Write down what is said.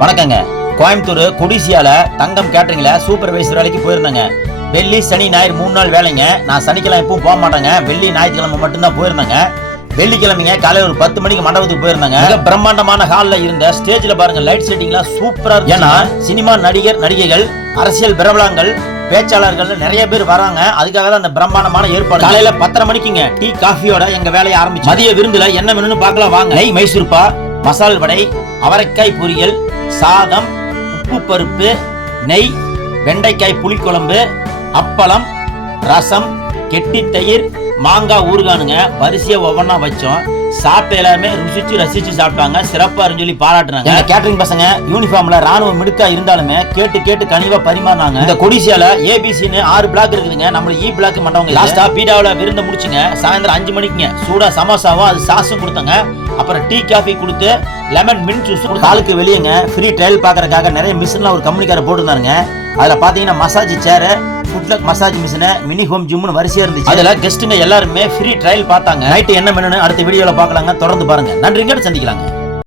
வணக்கங்க. கோயம்புத்தூர் கொடிசியால தங்கம் கேட்டரிங்ல சூப்பர்வைசர் வேலைக்கு போயிருந்தேங்க. வெள்ளி சனி ஞாயிறு 3 நாள் வேலைங்க. நான் சனிக்கிழமை எப்பவும் போக மாட்டேங்க. வெள்ளி ஞாயிற்றுக்கிழமை மட்டும்தான் போயிருந்தேங்க. வெள்ளிக்கிழமைங்க காலையில் ஒரு 10 மணிக்கு மண்டபத்துக்கு போயிருந்தாங்க. மிக பிரம்மாண்டமான ஹாலில் இருந்த ஸ்டேஜ்ல பாருங்க லைட் செட்டிங்லாம் சூப்பரா இருக்கு. ஏன்னா சினிமா நடிகர் நடிகைகள், அரசியல் பிரபலங்கள், பேச்சாளர்கள் நிறைய பேர் வராங்க. அதுக்காக தான் அந்த பிரம்மாண்டமான ஏற்பாடு. காலையில 10:30 மணிக்குங்க டீ காஃபியோட எங்க வேலையை ஆரம்பிச்சு மதிய விருந்துல என்ன மெனுன்னு பார்க்கலாம் வாங்க. நெய் மைசூர்பா, மசால் வடை, அவரைக்காய் பொரியல், சாதம், உப்பு பருப்பு, நெய், வெண்டைக்காய் புளிக்குழம்பு, அப்பளம், ரசம், கெட்டி தயிர், மாங்காய் ஊறுகானுங்க. வரிசையா ஒவ்வொன்றா வச்சோம். சாப்பிட்ட எல்லாருமே ருசிச்சு ரசிச்சு சாப்பிட்டாங்க. சிறப்பா இருந்து சொல்லி பாராட்டுறாங்க. கேட்டரிங் பசங்க யூனிஃபார்ம்ல ராணுவ மிடுக்கா இருந்தாலுமே கேட்டு கனிவா பரிமாறினாங்க. இந்த கொடிசியால ஏபிசின்னு 6 பிளாக் இருக்குதுங்க. நம்ம இ பிளாக் மண்டவங்க. லாஸ்டா பீடாவில விருந்து முடிச்சுங்க. சாயந்தரம் 5 மணிக்குங்க சூடா சமோசாவும் அது சாஸும் கொடுத்தாங்க. அப்புறம் டீ காஃபி கொடுத்து லெமன் மின்ட் ஜூஸ் கொடுத்து ஆளுக்கு வெளியேங்க ஃப்ரீ ட்ரையல் பார்க்கறதுக்காக நிறைய மிஷின்லாம் ஒரு கம்பெனிக்கார போட்டுருந்தாருங்க. அதில் பார்த்தீங்கன்னா மசாஜ் சேரு, ஃபுட்லக் மசாஜ் மிஷின், மினி ஹோம் ஜிம்னு வரிசையா இருந்துச்சு. அதில் கெஸ்ட்டுங்க எல்லாருமே ஃப்ரீ ட்ரையல் பார்த்தாங்க. நைட்டு என்ன மெனுன்னு அடுத்த வீடியோவில் பார்க்கலாங்க. தொடர்ந்து பாருங்க. நன்றிங்க, சந்திக்கலாங்க.